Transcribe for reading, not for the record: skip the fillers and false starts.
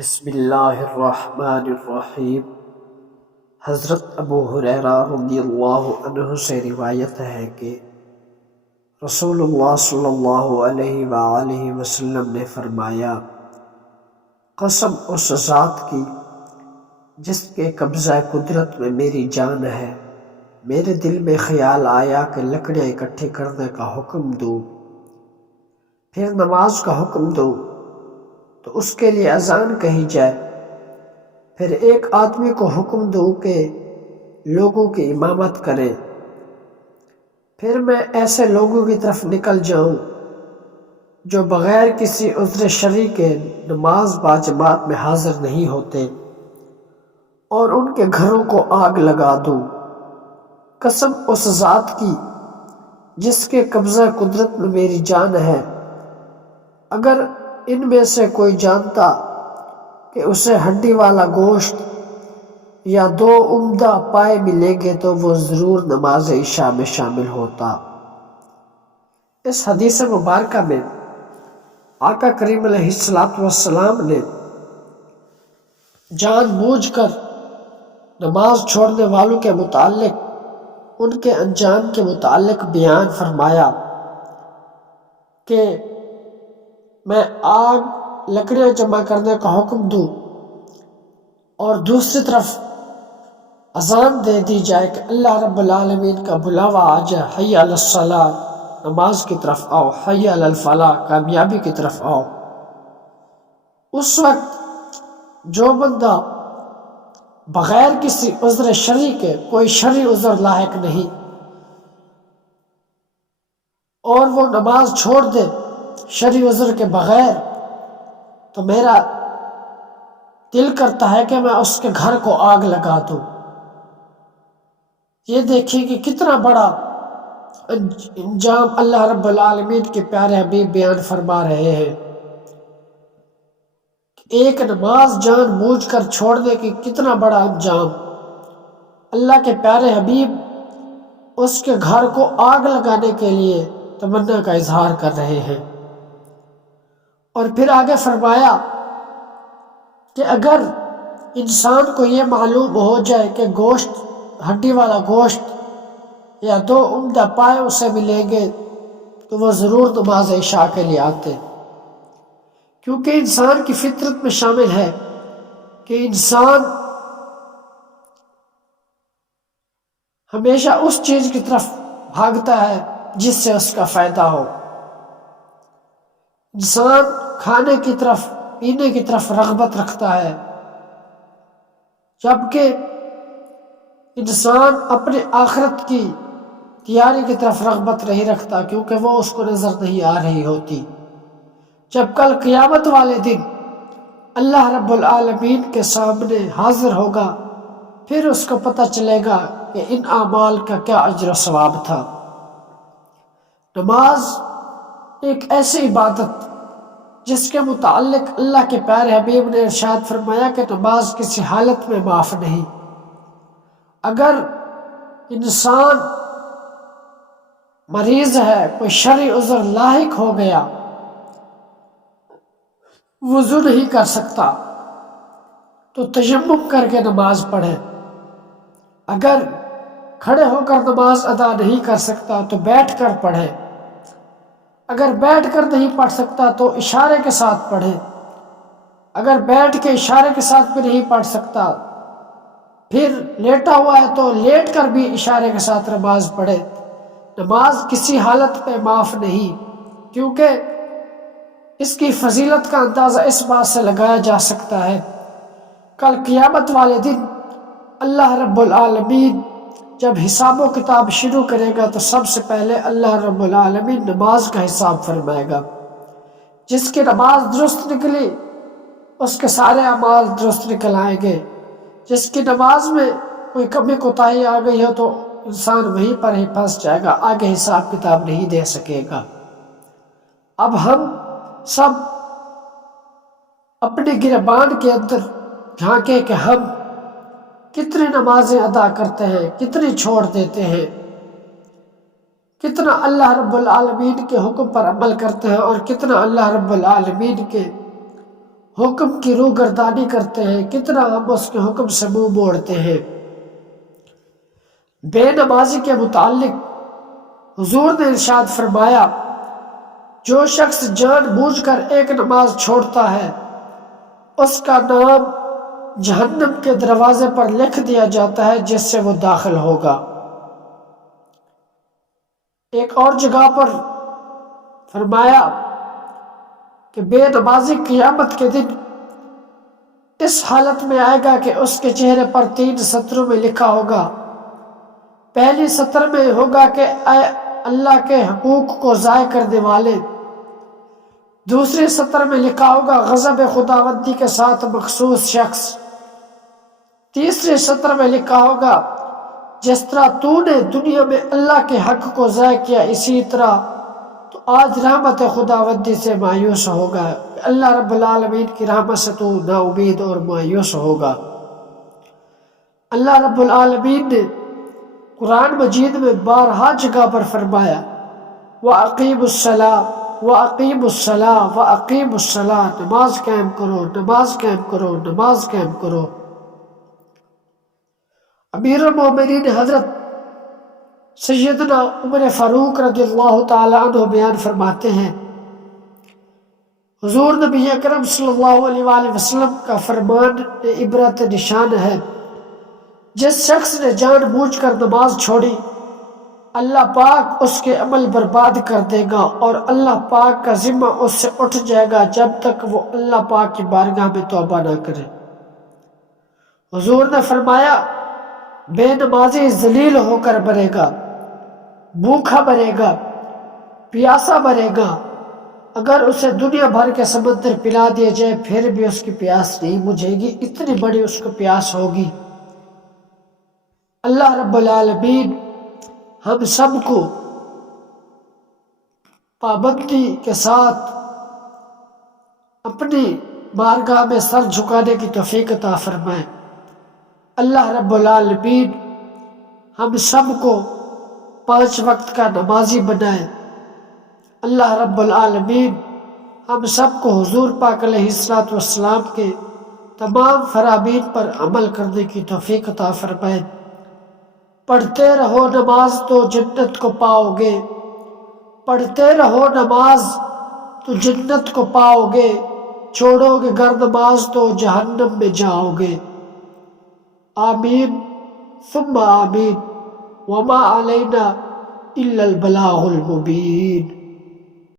بسم اللہ الرحمن الرحیم۔ حضرت ابو ہریرہ رضی اللہ عنہ سے روایت ہے کہ رسول اللہ صلی اللہ علیہ وآلہ وسلم نے فرمایا، قسم اس ذات کی جس کے قبضہ قدرت میں میری جان ہے، میرے دل میں خیال آیا کہ لکڑیاں اکٹھی کرنے کا حکم دوں، پھر نماز کا حکم دوں تو اس کے لیے اذان کہی جائے، پھر ایک آدمی کو حکم دوں کہ لوگوں کی امامت کرے، پھر میں ایسے لوگوں کی طرف نکل جاؤں جو بغیر کسی عذر شرعی کے نماز باجماعت میں حاضر نہیں ہوتے، اور ان کے گھروں کو آگ لگا دوں۔ قسم اس ذات کی جس کے قبضہ قدرت میں میری جان ہے، اگر ان میں سے کوئی جانتا کہ اسے ہڈی والا گوشت یا 2 عمدہ پائے ملیں گے تو وہ ضرور نماز عشاء میں شامل ہوتا۔ اس حدیث مبارکہ میں آقا کریم علیہ السلام نے جان بوجھ کر نماز چھوڑنے والوں کے متعلق ان کے انجام کے متعلق بیان فرمایا کہ میں آگ لکڑیاں جمع کرنے کا حکم دوں اور دوسری طرف اذان دے دی جائے کہ اللہ رب العالمین کا بلاوا آ جائے، حی علی الصلاۃ، نماز کی طرف آؤ، حی علی الفلاح، کامیابی کی طرف آؤ۔ اس وقت جو بندہ بغیر کسی عذر شرعی کے، کوئی شرعی عذر لاحق نہیں، اور وہ نماز چھوڑ دے شرعی عذر کے بغیر، تو میرا دل کرتا ہے کہ میں اس کے گھر کو آگ لگا دوں۔ یہ دیکھیں کہ کتنا بڑا انجام اللہ رب العالمین کے پیارے حبیب بیان فرما رہے ہیں۔ ایک نماز جان بوجھ کر چھوڑنے کی کتنا بڑا انجام، اللہ کے پیارے حبیب اس کے گھر کو آگ لگانے کے لیے تمنا کا اظہار کر رہے ہیں۔ اور پھر آگے فرمایا کہ اگر انسان کو یہ معلوم ہو جائے کہ گوشت، ہڈی والا گوشت یا 2 عمدہ پائے اسے ملیں گے تو وہ ضرور نماز عشاء کے لیے آتے، کیونکہ انسان کی فطرت میں شامل ہے کہ انسان ہمیشہ اس چیز کی طرف بھاگتا ہے جس سے اس کا فائدہ ہو۔ انسان کھانے کی طرف، پینے کی طرف رغبت رکھتا ہے، جبکہ انسان اپنے آخرت کی تیاری کی طرف رغبت نہیں رکھتا، کیونکہ وہ اس کو نظر نہیں آ رہی ہوتی۔ جب کل قیامت والے دن اللہ رب العالمین کے سامنے حاضر ہوگا، پھر اس کو پتہ چلے گا کہ ان اعمال کا کیا اجر و ثواب تھا۔ نماز ایک ایسی عبادت جس کے متعلق اللہ کے پیارے حبیب نے ارشاد فرمایا کہ نماز کسی حالت میں معاف نہیں۔ اگر انسان مریض ہے، کوئی شرعی عذر لاحق ہو گیا، وضو نہیں کر سکتا تو تیمم کر کے نماز پڑھے، اگر کھڑے ہو کر نماز ادا نہیں کر سکتا تو بیٹھ کر پڑھے، اگر بیٹھ کر نہیں پڑھ سکتا تو اشارے کے ساتھ پڑھے، اگر بیٹھ کے اشارے کے ساتھ بھی نہیں پڑھ سکتا، پھر لیٹا ہوا ہے تو لیٹ کر بھی اشارے کے ساتھ نماز پڑھے۔ نماز کسی حالت پہ معاف نہیں، کیونکہ اس کی فضیلت کا اندازہ اس بات سے لگایا جا سکتا ہے، کل قیامت والے دن اللہ رب العالمین جب حساب و کتاب شروع کرے گا تو سب سے پہلے اللہ رب العالمین نماز کا حساب فرمائے گا۔ جس کی نماز درست نکلی اس کے سارے اعمال درست نکل آئیں گے، جس کی نماز میں کوئی کمی کوتاہی آ گئی ہو تو انسان وہیں پر ہی پھنس جائے گا، آگے حساب کتاب نہیں دے سکے گا۔ اب ہم سب اپنے گریبان کے اندر جھانکیں کہ ہم کتنی نمازیں ادا کرتے ہیں، کتنی چھوڑ دیتے ہیں، کتنا اللہ رب العالمین کے حکم پر عمل کرتے ہیں اور کتنا اللہ رب العالمین کے حکم کی روگردانی کرتے ہیں، کتنا ہم اس کے حکم سے منہ موڑتے ہیں۔ بے نمازی کے متعلق حضور نے ارشاد فرمایا، جو شخص جان بوجھ کر ایک نماز چھوڑتا ہے اس کا نام جہنم کے دروازے پر لکھ دیا جاتا ہے جس سے وہ داخل ہوگا۔ ایک اور جگہ پر فرمایا کہ بے نمازی قیامت کے دن اس حالت میں آئے گا کہ اس کے چہرے پر 3 سطروں میں لکھا ہوگا۔ پہلی سطر میں ہوگا کہ اے اللہ کے حقوق کو ضائع کرنے والے، دوسری سطر میں لکھا ہوگا غضب خداوندی کے ساتھ مخصوص شخص، تیسری سطر میں لکھا ہوگا جس طرح تو نے دنیا میں اللہ کے حق کو ضائع کیا اسی طرح تو آج رحمت خداوندی سے مایوس ہوگا، اللہ رب العالمین کی رحمت سے تو نا امید اور مایوس ہوگا۔ اللہ رب العالمین نے قرآن مجید میں بارہا جگہ پر فرمایا، وَأَقِيمُوا الصَّلَاةَ وَأَقِيمُوا الصَّلَاةَ وَأَقِيمُوا الصَّلَاةَ، نماز قائم کرو، نماز قائم کرو، نماز قائم کرو۔ امیر المومنین حضرت سیدنا عمر فاروق رضی اللہ تعالی عنہ بیان فرماتے ہیں، حضور نبی اکرم صلی اللہ علیہ وآلہ وسلم کا فرمان عبرت نشان ہے، جس شخص نے جان بوجھ کر نماز چھوڑی اللہ پاک اس کے عمل برباد کر دے گا اور اللہ پاک کا ذمہ اس سے اٹھ جائے گا جب تک وہ اللہ پاک کی بارگاہ میں توبہ نہ کرے۔ حضور نے فرمایا، بے نمازی ذلیل ہو کر مرے گا، بھوکا مرے گا، پیاسا مرے گا، اگر اسے دنیا بھر کے سمندر پلا دیا جائے پھر بھی اس کی پیاس نہیں بجھے گی، اتنی بڑی اس کو پیاس ہوگی۔ اللہ رب العالمین ہم سب کو پابندی کے ساتھ اپنی بارگاہ میں سر جھکانے کی توفیق عطا فرمائے۔ اللہ رب العالمین ہم سب کو 5 وقت کا نمازی بنائے۔ اللہ رب العالمین ہم سب کو حضور پاک علیہ السلام کے تمام فرامین پر عمل کرنے کی توفیق عطا فرمائے۔ پڑھتے رہو نماز تو جنت کو پاؤ گے، پڑھتے رہو نماز تو جنت کو پاؤ گے، چھوڑو گے گر نماز تو جہنم میں جاؤ گے۔ آمین ثم آمین، وما علینا الا البلاغ المبین۔